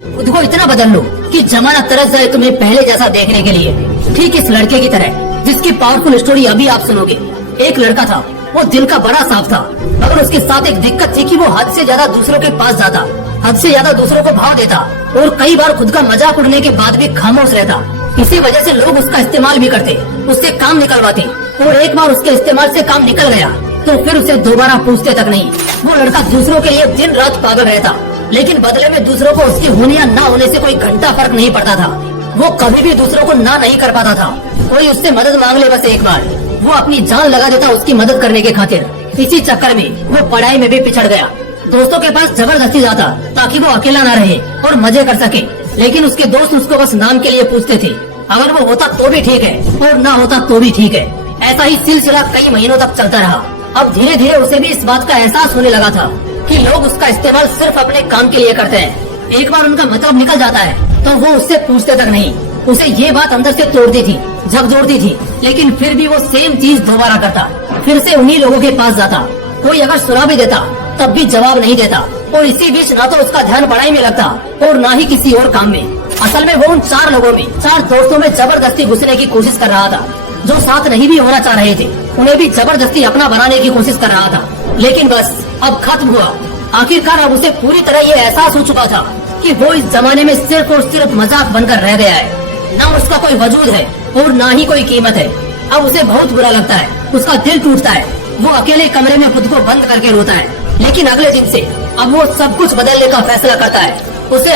खुद को इतना बदल लो कि जमाना तरस जाए तुम्हें पहले जैसा देखने के लिए। ठीक इस लड़के की तरह जिसकी पावरफुल स्टोरी अभी आप सुनोगे। एक लड़का था, वो दिल का बड़ा साफ था, मगर उसके साथ एक दिक्कत थी कि वो हद से ज्यादा दूसरों के पास जाता, हद से ज्यादा दूसरों को भाव देता और कई बार खुद का मजाक उड़ने के बाद भी खामोश रहता। इसी वजह से लोग उसका इस्तेमाल भी करते, उससे काम निकलवाते और एक बार उसके इस्तेमाल से काम निकल गया तो फिर उसे दोबारा पूछते तक नहीं। वो लड़का दूसरों के लिए दिन रात पागल रहता, लेकिन बदले में दूसरों को उसकी होने या ना होने से कोई घंटा फर्क नहीं पड़ता था। वो कभी भी दूसरों को ना नहीं कर पाता था। कोई उससे मदद मांग ले बस एक बार, वो अपनी जान लगा देता उसकी मदद करने के खातिर। इसी चक्कर में वो पढ़ाई में भी पिछड़ गया। दोस्तों के पास जबरदस्ती जाता ताकि वो अकेला ना रहे और मजे कर सके, लेकिन उसके दोस्त उसको बस नाम के लिए पूछते थे। अगर वो होता तो भी ठीक है और ना होता तो भी ठीक है। ऐसा ही सिलसिला कई महीनों तक चलता रहा। अब धीरे धीरे उसे भी इस बात का एहसास होने लगा था कि लोग उसका इस्तेमाल सिर्फ अपने काम के लिए करते हैं। एक बार उनका मतलब निकल जाता है तो वो उससे पूछते तक नहीं। उसे ये बात अंदर से तोड़ती थी, झकझोरती थी, लेकिन फिर भी वो सेम चीज दोबारा करता। फिर से उन्हीं लोगों के पास जाता। कोई अगर सुना भी देता तब भी जवाब नहीं देता और इसी बीच ना तो उसका ध्यान पढ़ाई में लगता और ना ही किसी और काम में। असल में वो उन चार लोगों में, चार दोस्तों में जबरदस्ती घुसने की कोशिश कर रहा था। जो साथ नहीं भी होना चाह रहे थे उन्हें भी जबरदस्ती अपना बनाने की कोशिश कर रहा था। लेकिन बस अब खत्म हुआ। आखिरकार अब उसे पूरी तरह ये एहसास हो चुका था कि वो इस जमाने में सिर्फ और सिर्फ मजाक बनकर रह गया है। न उसका कोई वजूद है और न ही कोई कीमत है। अब उसे बहुत बुरा लगता है, उसका दिल टूटता है। वो अकेले कमरे में खुद को बंद करके रोता है। लेकिन अगले दिन से अब वो सब कुछ बदलने का फैसला करता है। उसे